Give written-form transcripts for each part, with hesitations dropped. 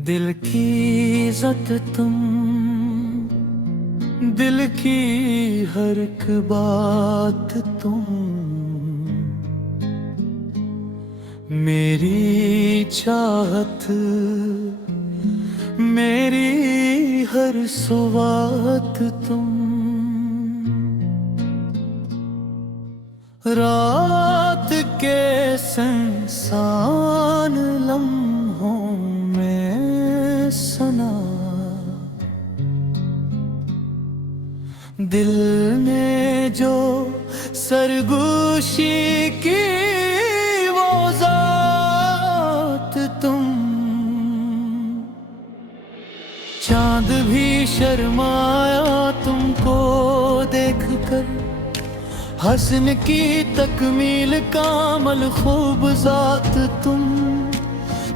दिल की इज्जत तुम, दिल की हर एक बात तुम, मेरी चाहत, मेरी हर सुवात तुम। रात के सुनसान लम्हों में सना, दिल में जो सरगोशी की वो जात तुम। चांद भी शर्माया तुमको देखकर, हसन की तकमील कामल खूब जात तुम।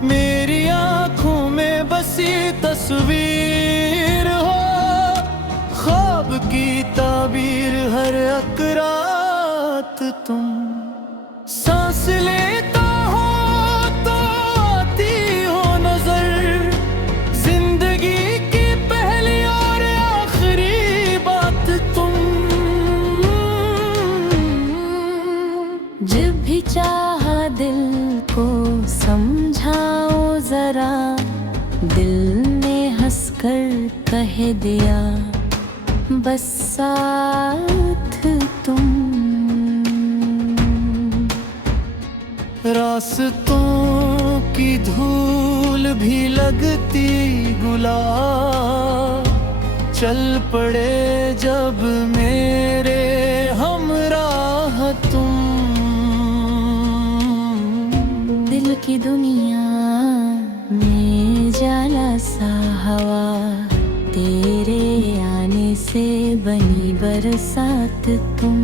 मेरी आंखों में बसी तस्वीर हो, ख्वाब की ताबीर हर अकरात तुम। सांस लेता हो तो आती हो नजर, जिंदगी की पहली और आखिरी बात तुम। जब भी चाहा दिल को समझाओ जरा, दिल ने हंसकर कह दिया बस साथ तुम। रास्तों की धूल भी लगती गुलाब, चल पड़े जब मेरे हमराह तुम। दिल की दुनिया में जाला सा हवा, तेरे आने से बनी बरसात तुम।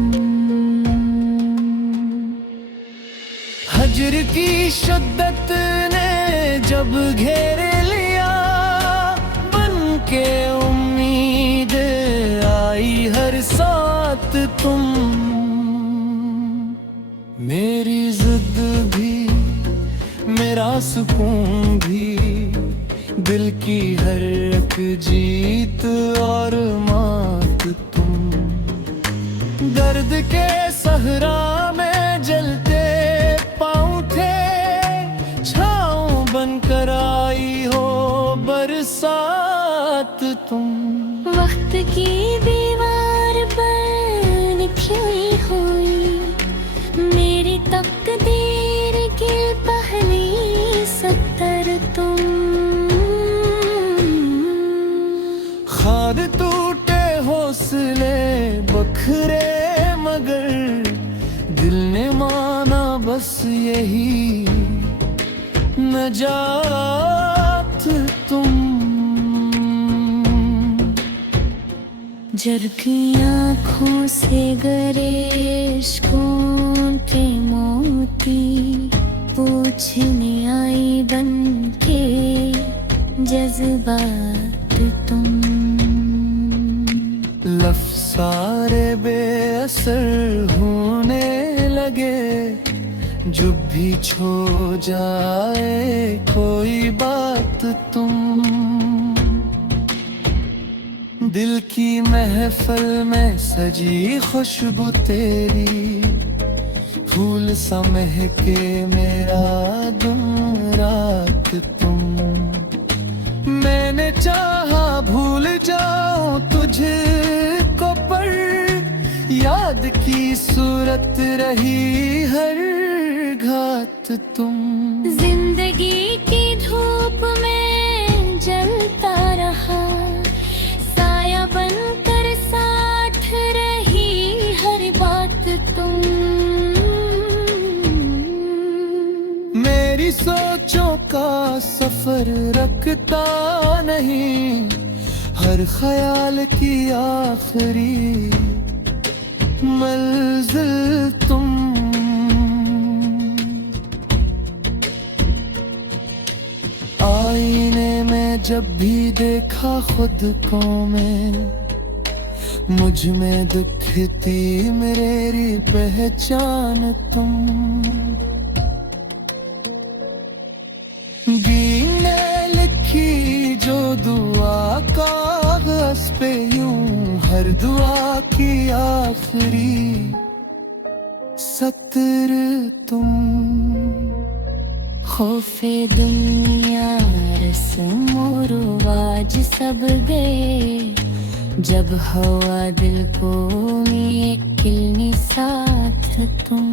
हजर की शिद्दत ने जब घेर लिया, बन के उम्मीद आई हर साथ तुम। मेरी जिद भी मेरा सुकून भी, दिल की हर एक जीत और मात तुम। दर्द के सहरा में जलते पाँव थे, छाँव बनकर आई हो बरसात तुम। वक्त की दीवार पर खिली हुई मेरी तकदीर की पहली सत्तर तुम। खाद टूटे हौसले बखरे मगर, दिल ने माना बस यही नजात तुम। जरकी आँखों से गरिश्कों के मोती, पूछने आई बन के जज्बात तुम। लफ्ज़ सारे बेअसर होने लगे, जो भी छो जाए कोई बात तुम। दिल की महफिल में सजी खुशबू तेरी, फूल सा महके मेरा दिन रात तुम। मैंने चाहा भूल जाऊं तुझको पर, याद की सूरत रही हर घात तुम। जिंदगी की धूप में जलता रहा, साया बनकर साथ रही हर बात तुम। मेरी सोचों का सफर रखता नहीं, हर ख्याल की आखिरी मंजिल तुम। आईने में जब भी देखा खुद को मैं, मुझ में दिखती मेरी पहचान तुम। गीने लिखी जो दुआ कागज पे यूं हर दुआ की आखिरी सतर तुम। खौफे दुनिया रस्मो रिवाज सब गए, जब हवा दिल को मिलनी साथ तुम।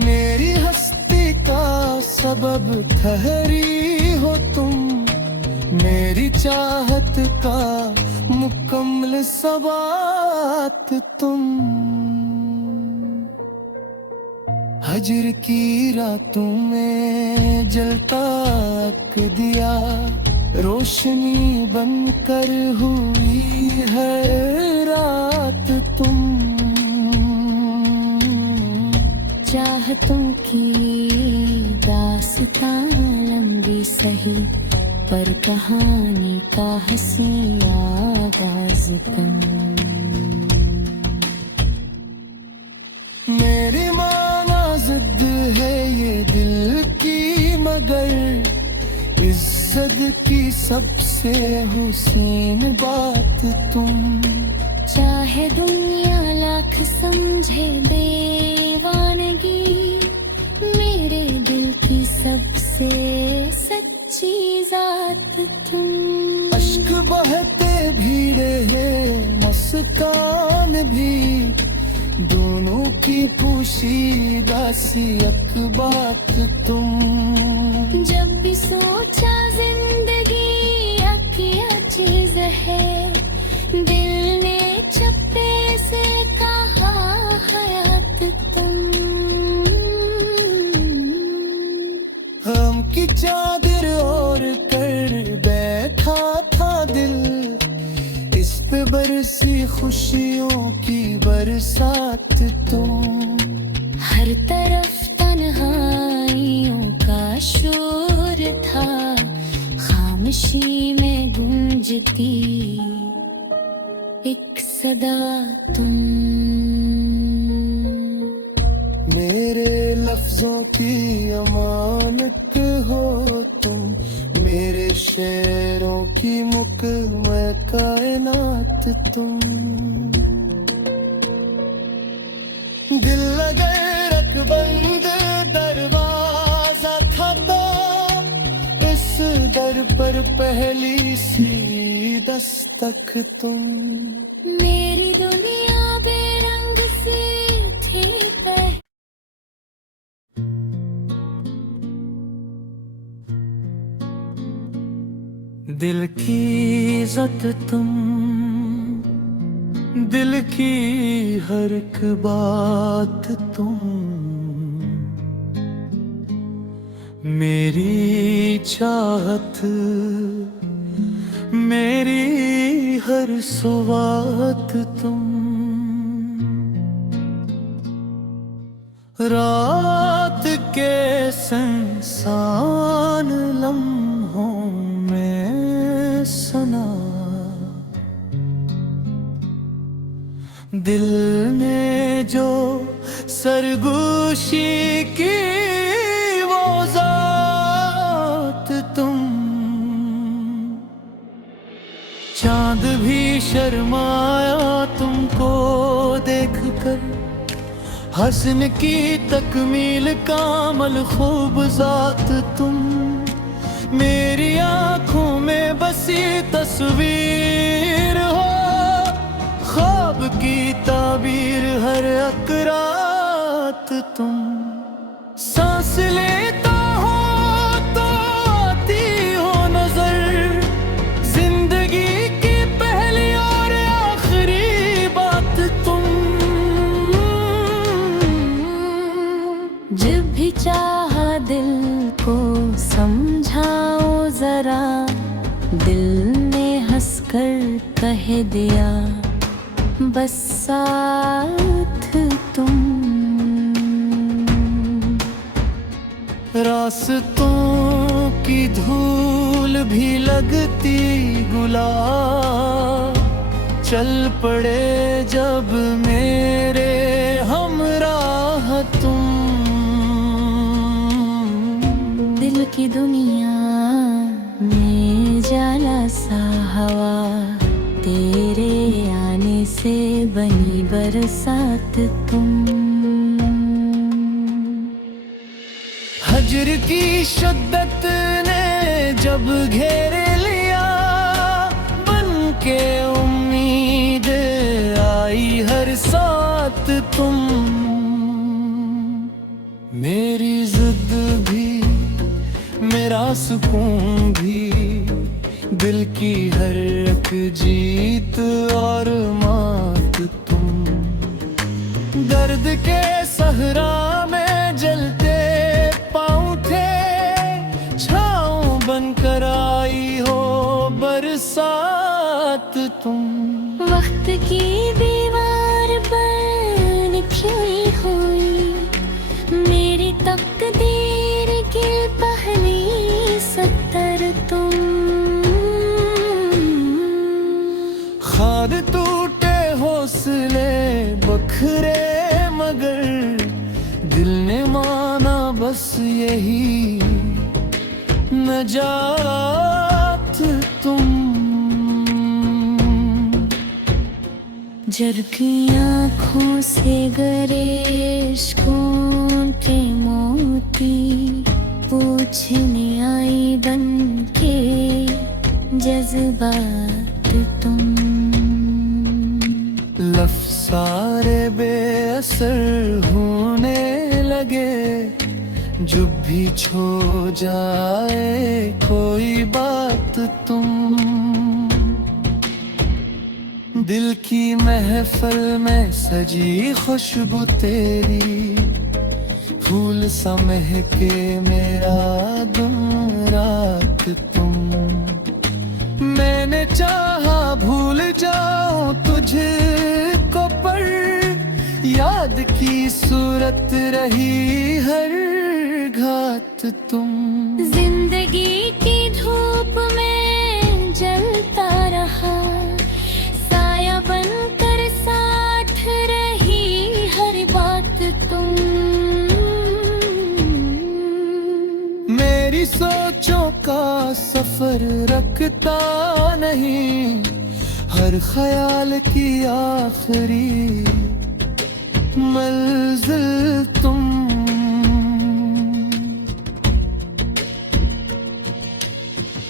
मेरी हस्ती का सबब ठहरी हो तुम, मेरी चाहत का मुकम्मल सबात तुम। हजर की रातों में जलता अक दिया, रोशनी बनकर हुई है रात तुम। चाहतों की दास्तां लंबी सही, पर कहानी का हंसी आगाज तुम। मेरी माना जिद है ये दिल की, मगर इज्जत की सबसे हुसीन बात तुम। चाहे दुनिया लाख समझे दीवानगी, मेरे दिल की सबसे सच्ची जात तुम। अश्क बहते भी रहे मस्तान भी, दोनों की पोशीदा सी एक बात तुम। जब भी सोचा जिंदगी क्या चीज है, दिल ने चप्पे से कहा हयात तुम। हम की चादर और कर बैठा था दिल, इस पे बरसी खुशियों की बरसात तुम। हर तरफ तन्हाइयों का शोर था, खामोशी में गूंजती एक सदा तुम। मेरे लफ्जों की अमानत हो तुम, मेरे शेरों की मुकम्मल कायनात तुम। दिल अगर एक बंद दरवाजा था तो इस दर पर पहली सी दस्तक तुम। मेरी दुनिया बेरंग से थी दिल की इज्जत तुम, दिल की हर एक बात तुम। मेरी चाहत मेरी हर सुवात तुम। रात के संसान लम्हों में सना, दिल ने जो सरगोशी की वो जात तुम। चांद भी शर्माया तुमको देखकर, हसन की तकमील कामल खूब जात तुम। मेरी आंखों में बसी तस्वीर हो, ख्वाब की ताबीर हर अकरात तुम। सांस लेता हो तो आती हो नजर, जिंदगी की पहली और आखिरी बात तुम। जब भी चाहा दिल को समझाओ जरा, दिल ने हंसकर कह दिया बस साथ तुम। रास्तों की धूल भी लगती गुलाब, चल पड़े जब मेरे हमराह तुम। दिल की दुनिया में जाला हवा, तेरे आने से बनी बरसात तुम। हजर की शिद्दत ने जब घेर लिया, बन के उम्मीद आई हर साथ तुम। मेरी जिद भी, मेरा सुकून भी, दिल की हर एक जीत और मात तुम। दर्द के सहरा में जलते पाँव थे, छाँव बनकर आई हो बरसात तुम। वक्त की दीवार पर खिली हुई मेरी तकदीर की पहली सत्तर तुम। खाद टूटे हौसले बखरे, मगर दिल ने माना बस यही नजात तुम। जर की आँखों से गरिश्कों के मोती पूछने आई बन के जज्बात तुम। लफ्ज़ सारे बेअसर होने लगे, जब भी छो जाए कोई बात तुम। दिल की महफिल में सजी खुशबू तेरी, फूल सा महके मेरा दिन रात तुम। मैंने चाहा भूल जाऊं तुझको, पर याद की सूरत रही हर घात तुम। जिंदगी की धूप में जलता रहा, साया बनकर साथ रही हर बात तुम। मेरी सोचों का सफर रखता नहीं, हर ख्याल की आखिरी मंजिल तुम।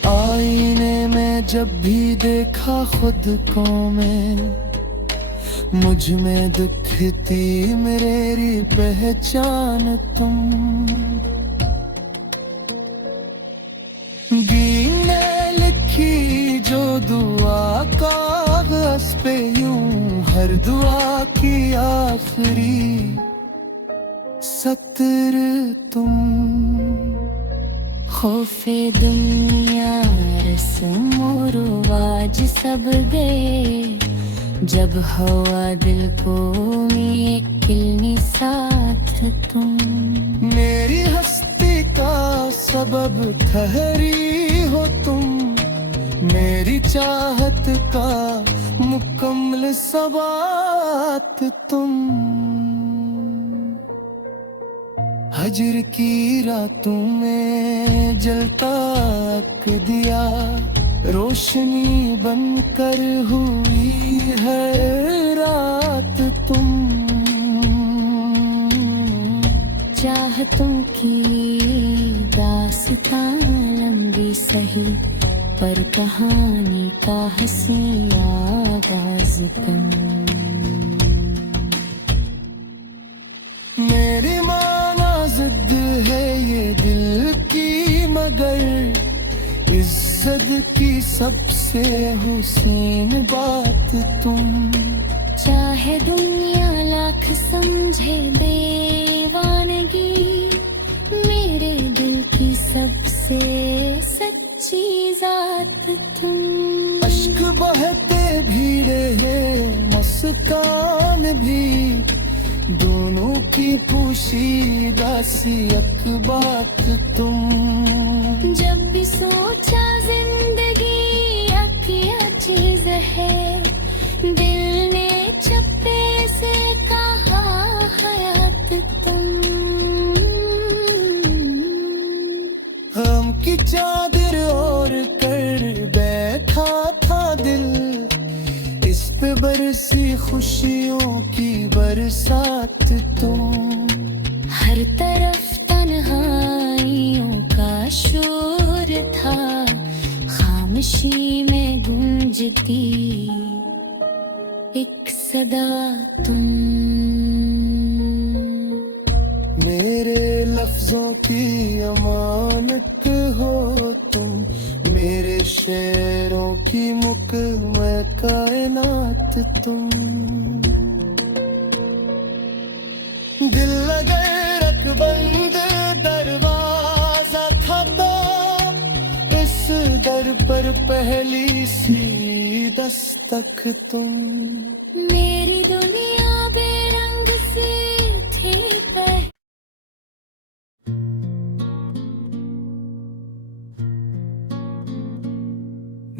आईने में जब भी देखा खुद को मैं, मुझ में दिखती मेरी पहचान तुम। गीने लिखी जो दुआ कागज पे, यूं हर दुआ की आखिरी सतर तुम। खौफे दुनिया रस्म रिवाज सब गए, जब हवा दिल को मिलनी साथ तुम। मेरी हस्ती का सबब ठहरी हो तुम, मेरी चाहत का मुकम्मल सबात तुम। हजर की रातों में जलता एक दिया, रोशनी बनकर हुई है रात तुम। चाहतों की दास्तां लंबी सही, पर कहानी का हंसी आगाज तुम। मेरी माना जिद है ये दिल की, मगर इज्जत की सबसे हुस्न बात तुम। चाहे दुनिया लाख समझे दीवानगी, मेरे दिल की सबसे सच्ची जात तुम। अश्क बहते भी रहे मुस्कान भी, दोनों की पोशीदा सी एक बात तुम। जब भी सोचा जिंदगी क्या चीज है, दिल ने चप्पे से कहा हयात तुम। हम की चादर ओढ़ कर बैठा था बरसी खुशियों की बरसात तुम। हर तरफ तन्हाइयों का शोर था, खामोशी में गूंजती एक सदा तुम। मेरे लफ्जों की अमानत हो तुम, मेरे शेरों की मुकम्मल कायनात तुम। दिल लगे रख बंद दरवाजा था तो, इस दर पर पहली सी दस्तक तुम। मेरी दुनिया बेरंग सी थी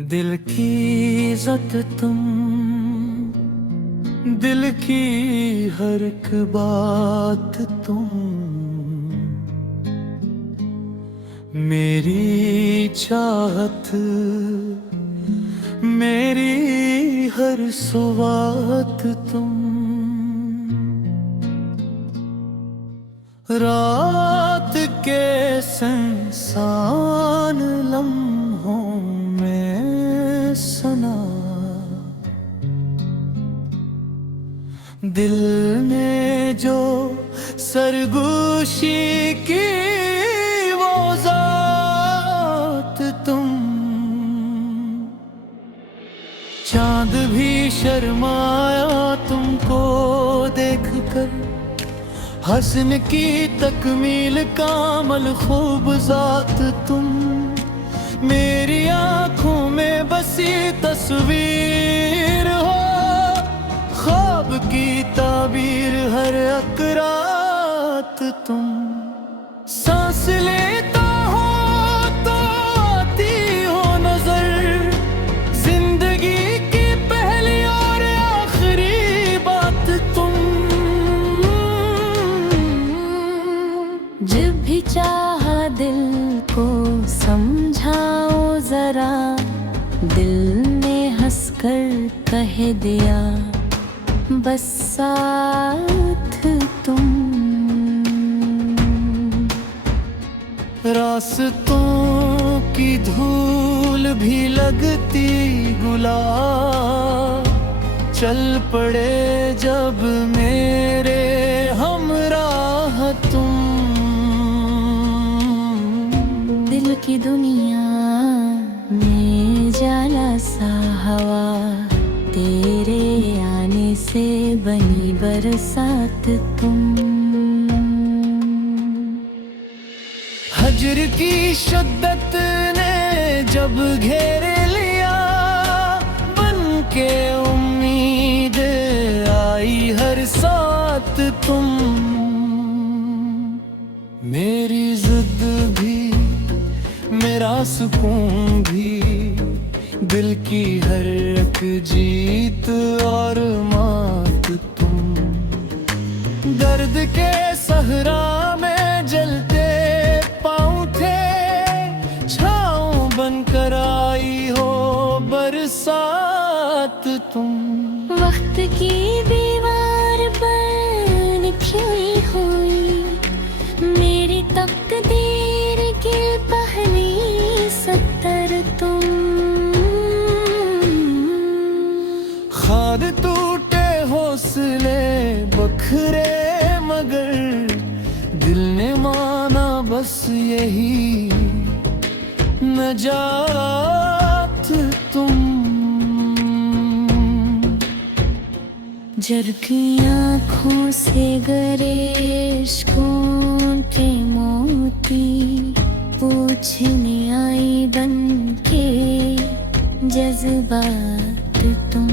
दिल की इज्जत तुम, दिल की हर एक बात तुम। मेरी चाहत, मेरी हर सुवात तुम। रात के सुनसान लम्हों में सना, दिल में जो सरगोशी की वो जात तुम। चांद भी शर्माया तुमको देखकर, हसन की तकमील कामल खूब जात तुम। मेरी आंखों में बसी तस्वीर हो, ख्वाब की ताबीर हर अकरात तुम। सांस लेता हो तो आती हो नजर, जिंदगी की पहली और आखिरी बात तुम। जब भी चाहा दिल को समझाओ जरा, दिल ने हंसकर कह दिया बस साथ तुम। रास्तों की धूल भी लगती गुलाब, चल पड़े जब मेरे हमराह तुम। दिल की दुनिया में जाला सा हवा, तेरे आने से बनी बरसात तुम। हजर की शिद्दत ने जब घेरे लिया, बन के उम्मीद आई हर साथ तुम। मेरी जिद भी, मेरा सुकून भी, दिल की हर एक जीत और मात तुम। दर्द के सहरा में जलते पाँव थे, छाँव बनकर आई हो बरसात तुम। वक्त की दीवार पर खिली हुई मेरी तकदीर की पहली सत्तर तुम। खाद टूटे हौसले बखरे मगर, दिल ने माना बस यही नजात तुम। जरकी आँखों से गरिश्कों के मोती, पूछने आई बन के जज्बात तुम।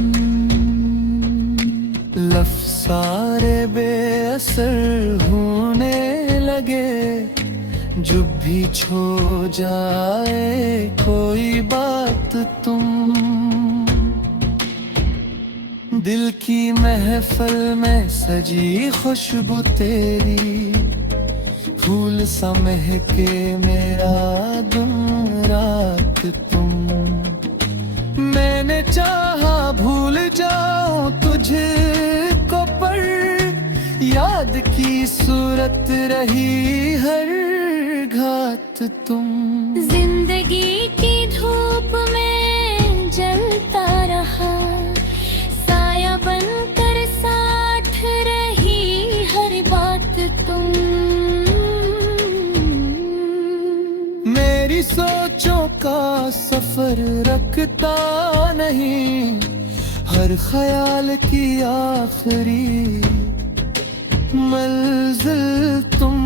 लफ्ज़ सारे बेअसर होने लगे, जो भी छो जाए कोई बात तुम। दिल की महफिल में सजी खुशबू तेरी, फूल सा महके मेरा दिन रात तुम। मैंने चाहा भूल जाऊं तुझ मुझको पर याद की सूरत रही हर घात तुम। जिंदगी की धूप में जलता रहा, साया बनकर साथ रही हर बात तुम। मेरी सोचों का सफर रखता नहीं, हर ख्याल की आखिरी मंजिल तुम।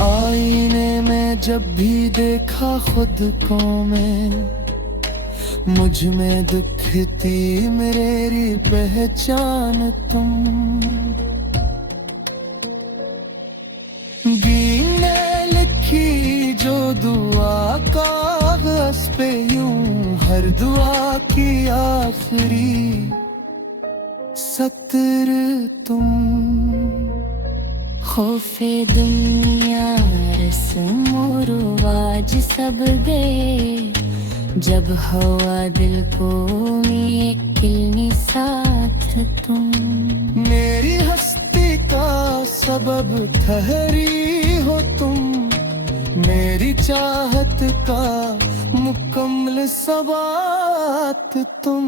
आईने में जब भी देखा खुद को मैं, मुझ में दिखती मेरी पहचान तुम। गीने लिखी जो दुआ कागज पे यूं, हर दुआ की आखिरी सतर तुम। खौफे दुनिया रस्म रिवाज सब गए, जब हवा दिल को मिलनी साथ तुम। मेरी हस्ती का सबब ठहरी हो तुम, मेरी चाहत का मुकम्मल सबात तुम।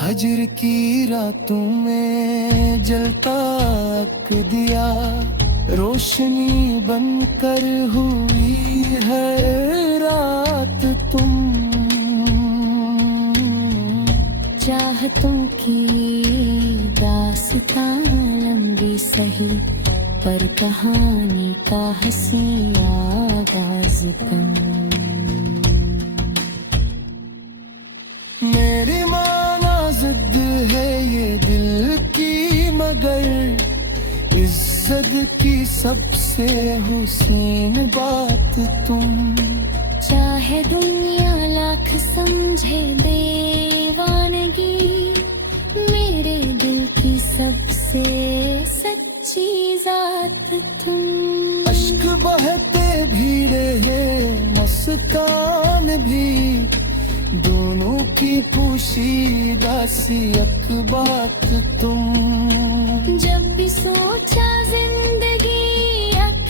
हजर की रातों में जलता अक दिया, रोशनी बनकर हुई है रात तुम। चाहतों की दास्तां लंबी सही, पर कहानी का हंसी आगाज तुम। मेरी माना जिद है ये दिल की, मगर इज्जत की सबसे हुसीन बात तुम। चाहे दुनिया लाख समझे दीवानगी, मेरे दिल की सबसे सच्ची जात तुम। अश्क बहते धीरे है मस्तान भी, दोनों की पोशीदा सी एक बात तुम। जब भी सोचा जिंदगी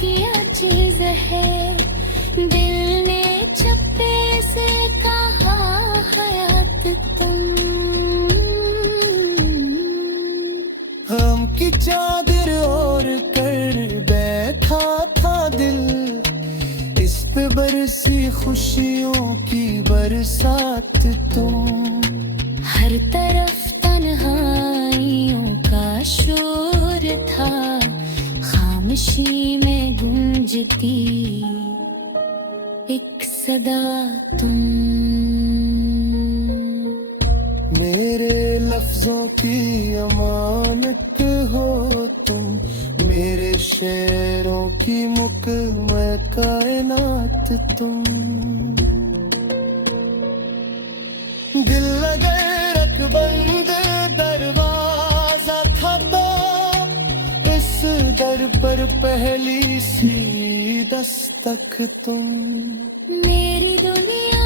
क्या चीज है, दिल ने चप्पे से कहा हयात तुम। हम की चादर ओढ़ कर बैठा था दिल, इस पे बरसी खुशियों की बरसात तुम। हर तरफ तन्हाइयों का शोर था, खामोशी में गूंजती एक सदा तुम। मेरे लफ्जों की अमानत हो तुम, मेरे शेरों की मुकम्मल कायनात तुम। दिल अगर एक बंद दरवाजा था तो, इस दर पर पहली सी दस्तक तुम। मेरी दुनिया